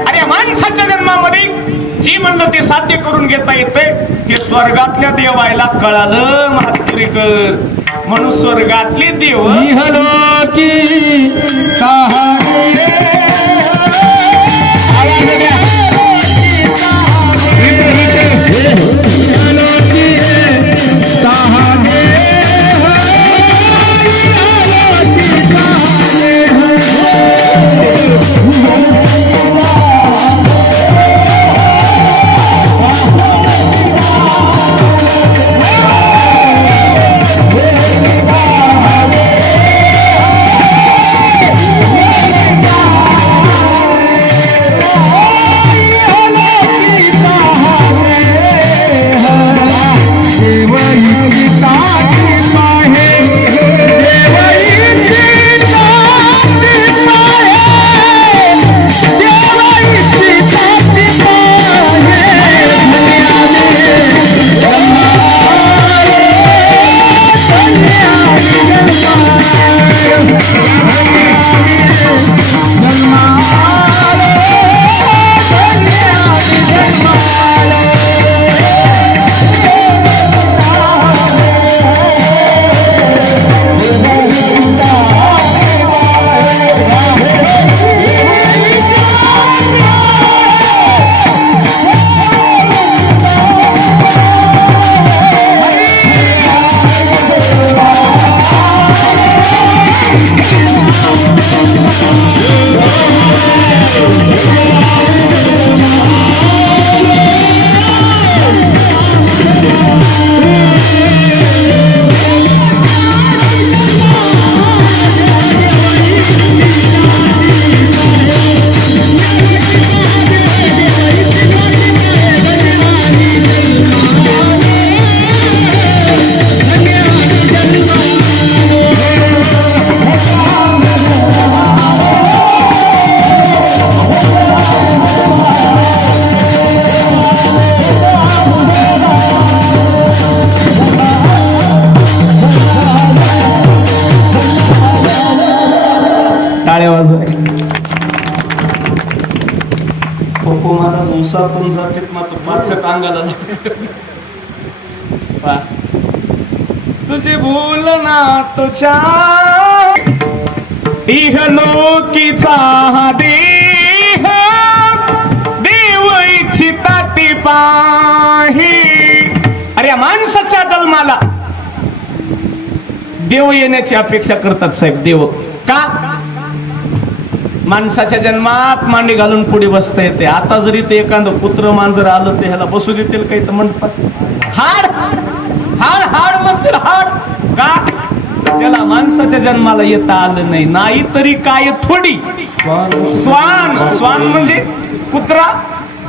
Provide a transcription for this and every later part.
अरे माणसाच्या जन्मामध्ये जी म्हणलं ते साध्य करून घेता येते ते स्वर्गातल्या देवायला कळालं मात्रेकर म्हणून स्वर्गातले देव की टाळ्या वाजवाय. पोपो महाराज उसातून जातात मात्र पाच अंगाला लागतात. पहा. तुझे भूल ना तुझ्या. इहलोकीचा हा देह देव इच्छिता ती पाही. अरे या माणसाच्या जन्माला देव येण्याची अपेक्षा करतात साहेब देव. का? माणसाच्या जन्मात मांडी घालून पुढे बसता येते. आता जरी ते एखादं कुत्र मांजर आलं ते ह्याला बसू देतील काही तर म्हणतात. हाड! हाड हाड म्हणतील हाड! का? त्याला माणसाच्या जन्माला येता आलं नाही. नाही तरी काय थोडी? स्वान. स्वान म्हणजे कुत्रा.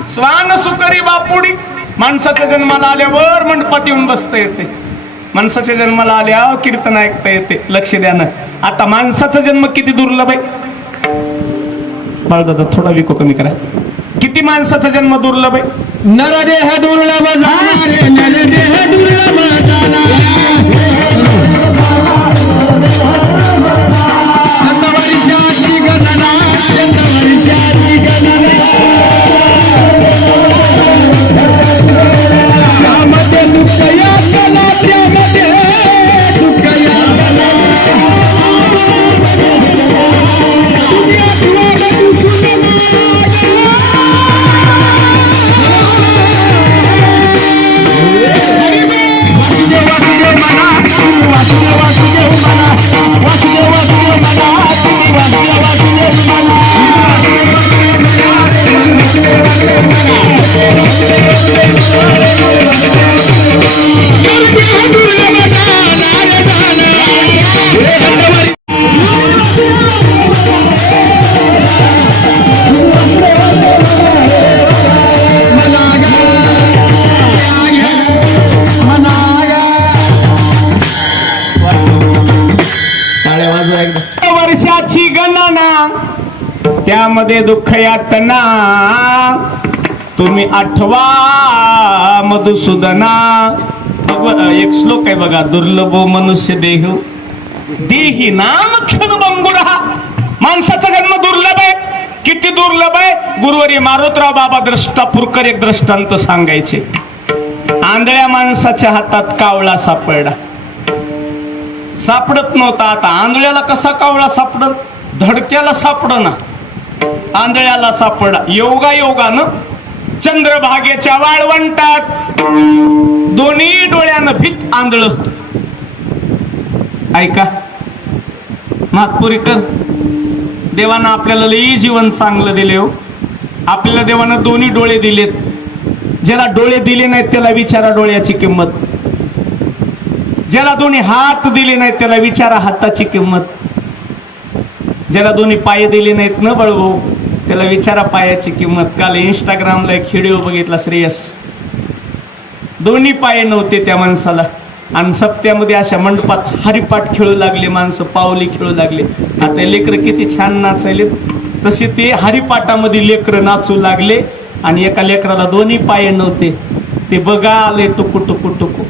स्वान सुकरी बापुडी. माणसाच्या जन्माला आल्यावर मंडपात येऊन बसता येते. माणसाच्या जन्माला आल्यावर कीर्तन ऐकता येते. लक्ष द्या ना. आता माणसाचा जन्म किती दुर्लभ आहे? बाळदादा थोडा विको कमी करा. किती माणसाचा जन्म दुर्लभ आहे? नरदेह दुर्लभ झाले नरदेह दुर्लभ झाला मध्ये दुःख यातना. तुम्ही आठवा मधुसूदना. एक श्लोक आहे बघा दुर्लभो मनुष्य देह. देही नाम क्षण बंगुरा माणसाचा जन्म दुर्लभ आहे. किती दुर्लभ आहे? गुरुवारी मारुतराव बाबा द्रष्टा पुरकर एक दृष्टांत सांगायचे. आंधळ्या माणसाच्या हातात कावळा सापडला. सापडत नव्हता आता. आंधळ्याला कसा कावळा सापडल? धडक्याला सापडना. आंधळ्याला सापडला. योगा योगानं चंद्रभागेच्या वाळवंटात दोन्ही डोळ्यानं भीत आंधळ. ऐका. नागपुरीकर देवानं आपल्याला लई जीवन चांगलं दिले हो. आपल्याला देवानं दोन्ही डोळे दिलेत. ज्याला डोळे दिले नाहीत त्याला विचारा डोळ्याची किंमत. ज्याला दोन्ही हात दिले नाहीत त्याला विचारा हाताची किंमत. ज्याला दोन्ही पाय दिले नाहीत न बळभाऊ? त्याला विचारा पायाची किंमत. काल इंस्टाग्रामला एक व्हिडिओ बघितला श्रेयस. दोन्ही पाय नव्हते त्या माणसाला. आणि सप्त्यामध्ये अशा मंडपात हरिपाठ खेळू लागले माणसं पावली खेळू लागले. आता लेकरं किती छान नाचायले तसे ते हरिपाठामध्ये लेकरं नाचू लागले आणि एका लेकराला दोन्ही पाय नव्हते. ते बघा आले टुकू टुकू टुकू.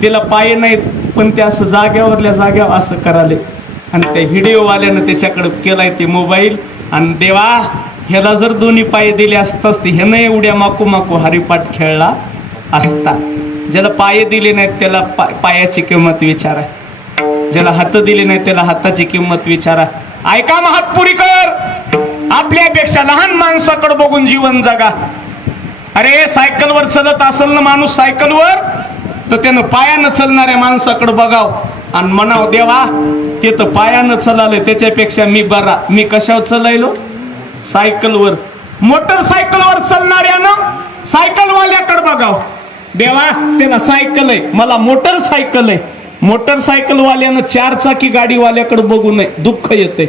त्याला पाय नाहीत पण ते असं जाग्यावरल्या जाग्यावर असं कराले. आणि त्या व्हिडिओवाल्यानं त्याच्याकडे केलाय ते मोबाईल आणि देवा ह्याला जर दोन्ही पाय दिले असताच ते ह्यानं एवढ्या माकू माकू हरिपाठ खेळला असता. ज्याला पाय दिले नाहीत त्याला पा पायाची किंमत विचारा. ज्याला हात दिले नाहीत त्याला हाताची किंमत विचारा. ऐका महातपुरीकर आपल्यापेक्षा लहान माणसाकडे बघून जीवन जगा. अरे सायकलवर चलत असेल ना माणूस सायकलवर तर त्यानं पायानं चलणाऱ्या माणसाकडे बघाव. आणि म्हणाव देवा ते तर पायानं चलाले त्याच्यापेक्षा मी बरा. मी कशावर चलायलो? सायकलवर. मोटरसायकलवर चालणाऱ्यानं सायकलवाल्याकडे बघाव. देवा त्याला सायकल आहे. मला मोटरसायकल आहे. मोटरसायकलवाल्यानं चार चाकी गाडीवाल्याकडे बघू नये. दुःख येते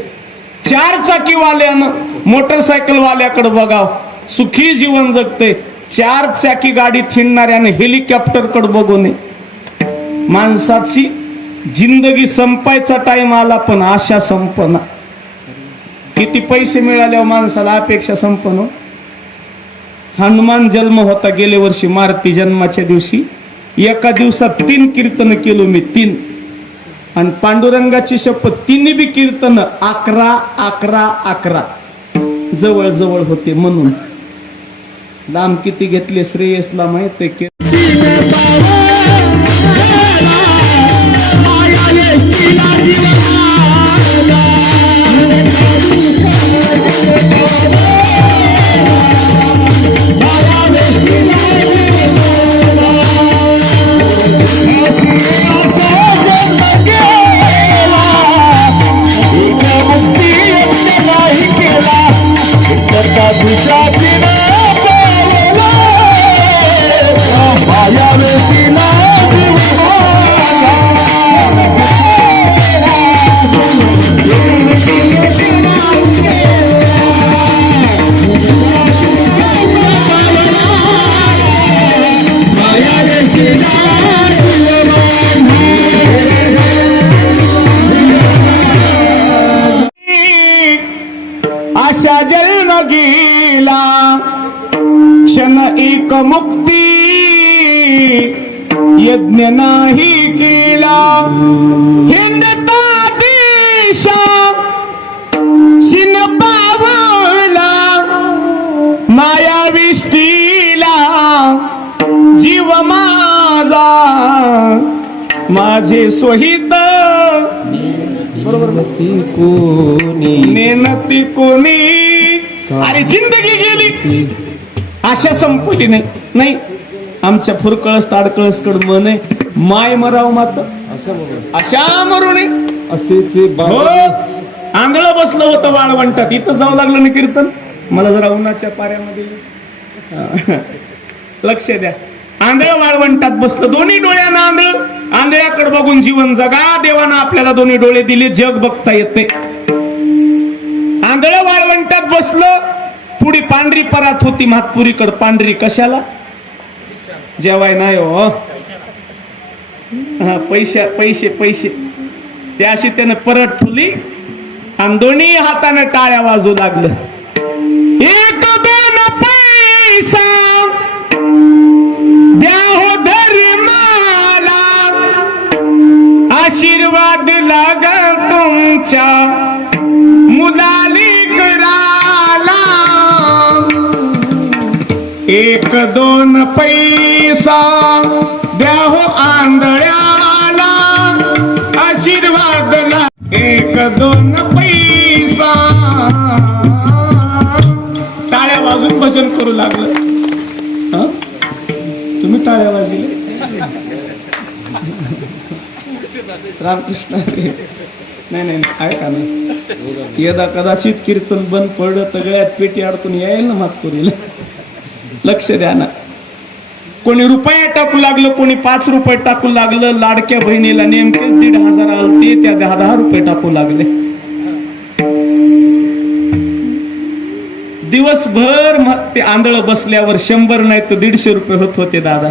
चार चाकीवाल्यानं मोटरसायकलवाल्याकडे बघाव. सुखी जीवन जगते चार चाकी गाडी थिनणाऱ्यानं हेलिकॉप्टरकडे बघू नये. माणसाची जिंदगी संपायचा टाइम आला पण आशा संपना. किती पैसे मिळाल्यावर माणसाला अपेक्षा संपन हो. हनुमान जन्म होता गेल्या वर्षी मारुती जन्माच्या दिवशी. एका दिवसात तीन कीर्तन केलो मी तीन. आणि पांडुरंगाची शपथ तिन्ही बी कीर्तन अकरा अकरा अकरा. जवळ जवळ होते म्हणून. लांब किती घेतले श्रेयसला माहीत आहे सोहित. नेनती कोणी. अरे जिंदगी गेली. आशा संपली नाही. नाही आमच्या फुरकळस ताडकळस कड मन माय मराव मात. अशा मरू नये असेच हो आंधळ बसलं होतं वाळवंटात. इथं जाऊ लागलं ना कीर्तन? मला जरा उन्हाच्या पाऱ्यामध्ये. लक्ष द्या. आंधळ वाळवंटात बसलं. दोन्ही डोळ्यानं आंधळ. आंधळ्याकडे बघून जीवन जगा. देवानं आपल्याला दोन्ही डोळे दिले जग बघता येते. आंधळ वाळवंटात बसलं पुढे पांढरी परात होती म्हातपुरीकड. पांढरी कशाला? जेवाय नाही हो. हा, पैसे पैसे पैसे ते अशी त्यानं परत ठुली आणि दोन्ही हाताने टाळ्या वाजू लागलं. एक दोन पैसा. द्या हो आशीर्वाद लाग तुमच्या. मुलाली कराला एक दोन पैसा द्या हो आंधळ्याला. आशीर्वाद ला एक दोन पैसा. टाळ्या वाजून भजन करू लागलं. तुम्ही टाळ्या वाजले रामकृष्ण. नाही नाही ऐका ना. यदा कदाचित कीर्तन बंद पडलं तर गळ्यात पेटी अडकून येईल ना मातपुरीला लक्ष द्या ना. कोणी रुपया टाकू लागलं कोणी पाच रुपये टाकू लागलं लाडक्या बहिणीला नेमकेच दीड हजार आलते त्या दहा दहा रुपये टाकू लागले. दिवसभर ते आंधळ बसल्यावर शंभर नाही तर दीडशे रुपये होत होते दादा.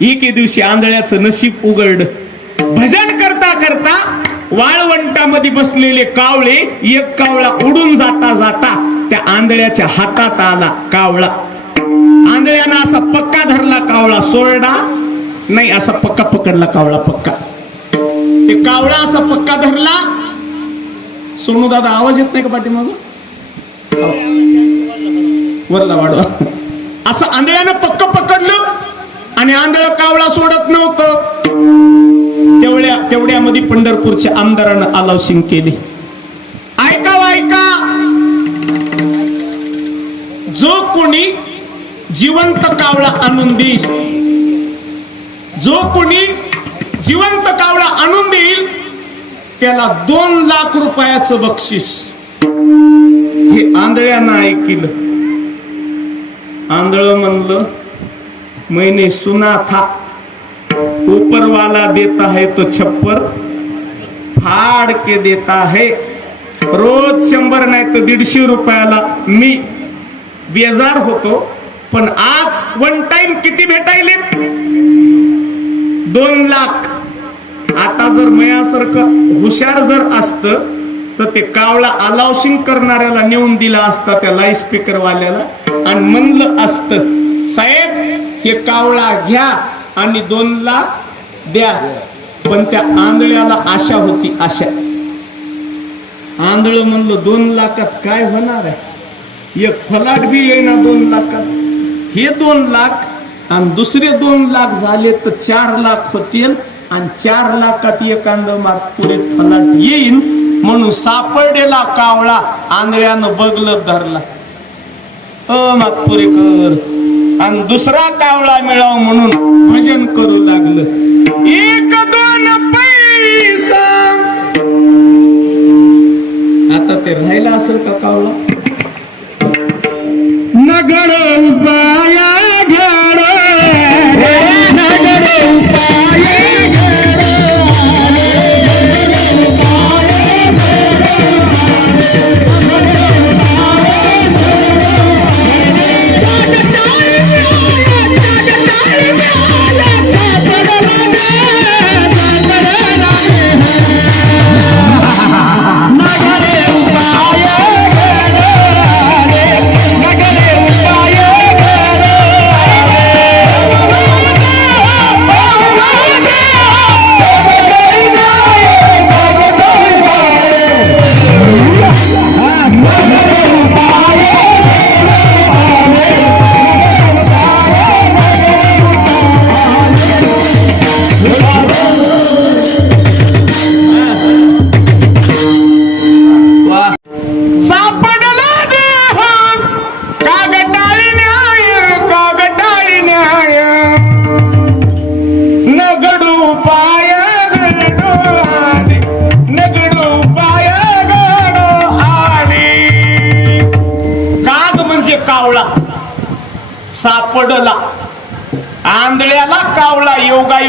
एके दिवशी आंधळ्याचं नशीब उघडलं. भजन करता वाळवंटामध्ये बसलेले कावळे एक कावळा उडून जाता जाता त्या आंधळ्याच्या हातात आला कावळा. आंधळ्यानं असा पक्का धरला कावळा सोरडा नाही असा पक्का पकडला कावळा पक्का. ते कावळा असा पक्का धरला. सोनू दादा आवाज येत नाही का पाठीमाग? वरला वाढवा. असं आंधळ्यानं पक्क पकडलं आणि आंधळ कावळा सोडत नव्हतं. तेवढ्यामध्ये पंढरपूरच्या आमदारानं अलाउसिंग केले. ऐका ऐका. जो कोणी जिवंत कावळा आणून देईल जो कोणी जिवंत कावळा आणून देईल त्याला दोन लाख रुपयाचं बक्षीस. हे आंधळ्यानं ऐकलं. आंधळ म्हणलं मैने सुना था ऊपर वाला देता है तो छप्पर फाड़ के देता है। रोज शंभर नाही तर दीडशे रुपयाला मी बेजार होतो पण आज वन टाइम किती भेटायले? दोन लाख. आता जर मयासारखं हुशार जर असत तर ते कावळा अलावशिंग करणाऱ्याला नेऊन दिला असता त्या लाईफ स्पीकर वाल्याला. आणि म्हणलं असत साहेब हे कावळा घ्या. आणि दोन लाख द्या. पण त्या आंधळ्याला आशा होती आशा. आंधळ म्हणलं दोन लाखात काय होणार आहे? एक फलाट बी येईना दोन लाखात. हे दोन लाख आणि दुसरे दोन लाख झाले तर चार लाख होतील आणि चार लाखात एकांद माग पुढे फलाट येईन म्हणून सापडलेला कावळा आंधळ्यानं बगलत धरला. अ मागपुरेकर आणि दुसरा कावळा मिळाव म्हणून भजन करू लागलं. एक दोन पैसा. आता ते राहिला असेल का कावळा? नगर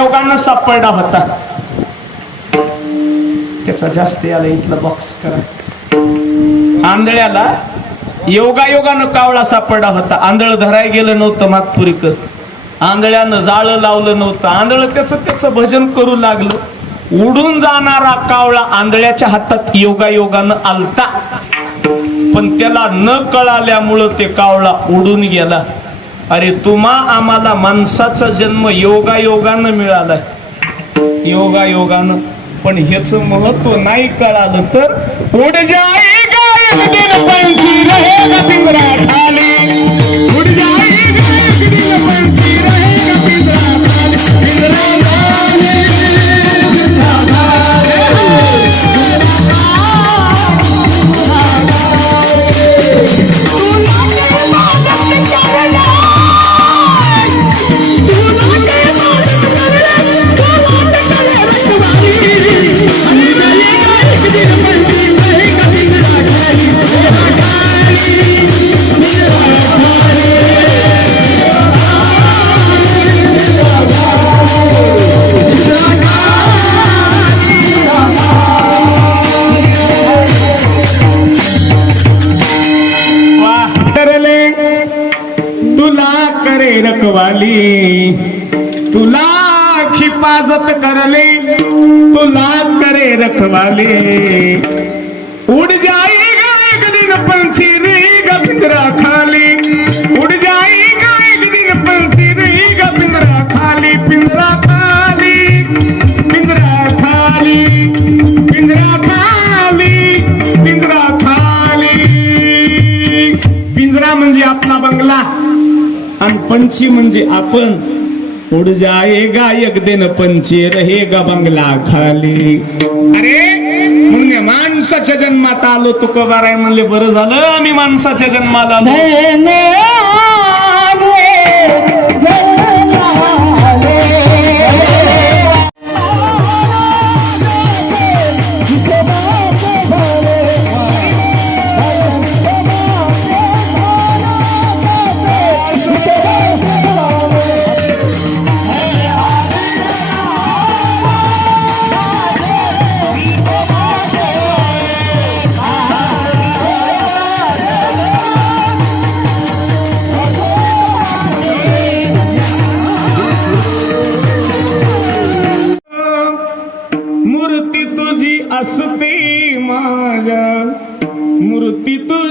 योगानं सापडला होता. त्याचा जास्त आला इथला बॉक्स करा. आंधळ्याला योगायोगानं कावळा सापडला होता. आंधळ धराय गेलं नव्हतं मातपुरीकर आंधळ्यानं जाळं लावलं नव्हतं. आंधळ त्याचं त्याचं भजन करू लागलं. उडून जाणारा कावळा आंधळ्याच्या हातात योगायोगानं आलता. पण त्याला न कळाल्यामुळं ते कावळा उडून गेला. अरे तुम्हा आम्हाला माणसाचा जन्म योगा योगानं मिळालाय. योगा योगानं पण ह्याच महत्त्व नाही कळालं तर उड जाई वाली उड़ जाएगा एक दिन पंछी रहेगा पिंजरा खाली उड़ जाएगा एक दिन पंछी रहेगा पिंजरा खाली पिंजरा खाली पिंजरा खाली पिंजरा खाली पिंजरा खाली पिंजरा म्हणजे आपला बंगला आणि पंछी म्हणजे आपण उड जाएगा एक दिन पंछी रहेगा बंगला खाली। अरे माणसाच्या जन्मात आलो तुकोबाराय म्हणले बरं झालं आम्ही माणसाच्या जन्माला आलो. itu